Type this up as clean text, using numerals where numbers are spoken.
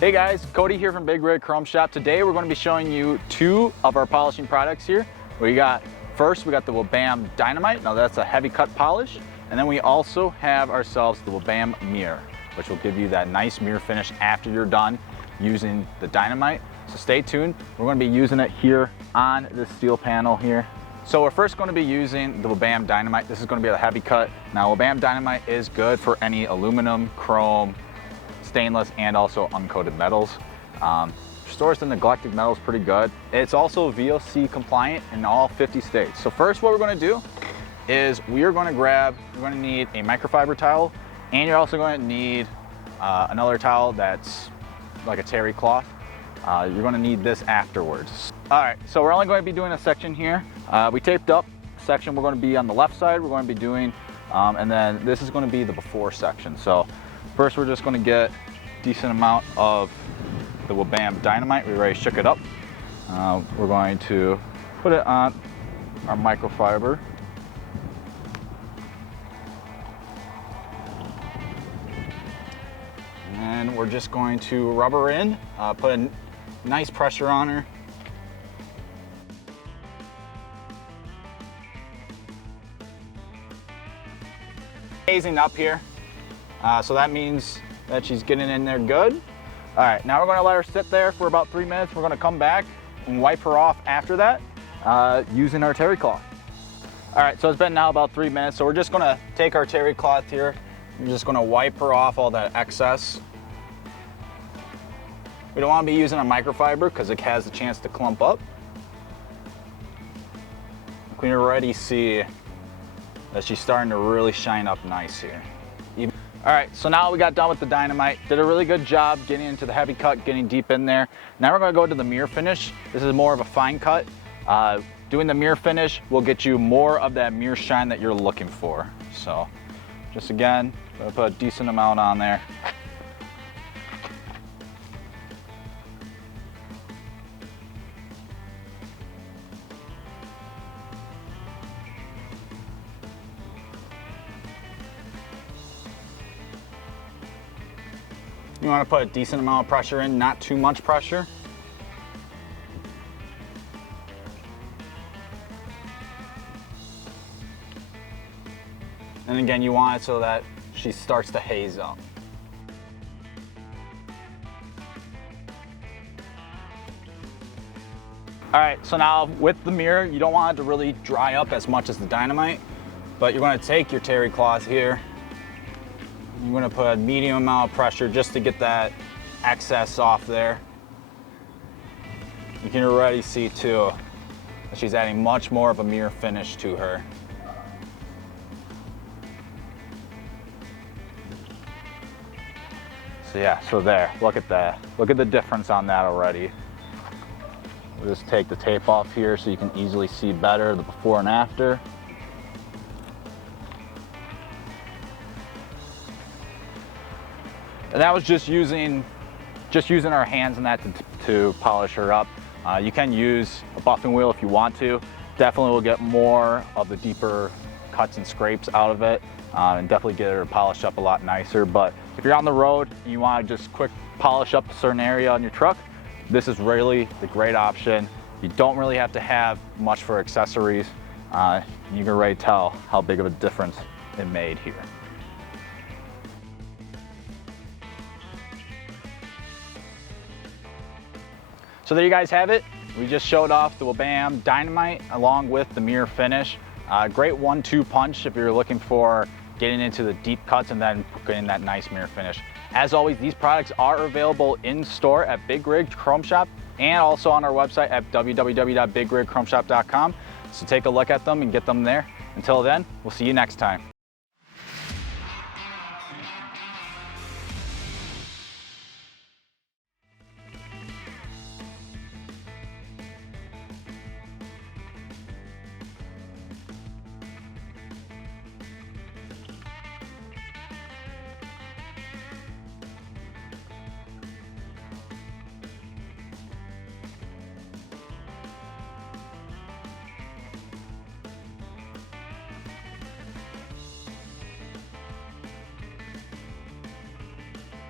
Hey guys, Cody here from Big Rig Chrome Shop. Today we're going to be showing you two of our polishing products here. First we got the WABAM Dynamite. Now that's a heavy cut polish. And then we also have ourselves the WABAM Mirror, which will give you that nice mirror finish after you're done using the Dynamite. So stay tuned. We're going to be using it here on this steel panel here. So we're first going to be using the WABAM Dynamite. This is going to be a heavy cut. Now WABAM Dynamite is good for any aluminum, chrome, stainless, and also uncoated metals. Restores the neglected metals pretty good. It's also VOC compliant in all 50 states. So first what we're going to do is you're going to need a microfiber towel, and you're also going to need another towel that's like a terry cloth. You're going to need this afterwards. All right, so we're only going to be doing a section here. We taped up section. We're going to be on the left side. We're going to be doing, and then this is going to be the before section. So first we're just going to get a decent amount of the WABAM Dynamite. We already shook it up. We're going to put it on our microfiber. And we're just going to rub her in, put a nice pressure on her. Hazing up here, so that means that she's getting in there good. All right, now we're going to let her sit there for about 3 minutes. We're going to come back and wipe her off after that using our terry cloth. All right, so it's been now about 3 minutes, so we're just going to take our terry cloth here. We're just going to wipe her off all that excess. We don't want to be using a microfiber because it has a chance to clump up. You can already see that she's starting to really shine up nice here. All right, so now we got done with the Dynamite. Did a really good job getting into the heavy cut, getting deep in there. Now we're going to go to the mirror finish. This is more of a fine cut. Doing the mirror finish will get you more of that mirror shine that you're looking for. So just again, going to put a decent amount on there. You want to put a decent amount of pressure in, not too much pressure. And again, you want it so that she starts to haze up. All right, so now with the mirror, you don't want it to really dry up as much as the Dynamite, but you're going to take your terry cloth here. You're going to put a medium amount of pressure just to get that excess off there. You can already see too that she's adding much more of a mirror finish to her. So yeah, so there, look at that. Look at the difference on that already. We'll just take the tape off here so you can easily see better the before and after. And that was just using our hands and that to polish her up. You can use a buffing wheel if you want to. Definitely will get more of the deeper cuts and scrapes out of it, and definitely get her polished up a lot nicer. But if you're on the road and you want to just quick polish up a certain area on your truck, this is really the great option. You don't really have to have much for accessories. You can already tell how big of a difference it made here. So there you guys have it. We just showed off the WABAM Dynamite along with the mirror finish. Great 1-2 punch if you're looking for getting into the deep cuts and then getting that nice mirror finish. As always, these products are available in store at Big Rig Chrome Shop and also on our website at www.bigrigchromeshop.com. So take a look at them and get them there. Until then, we'll see you next time.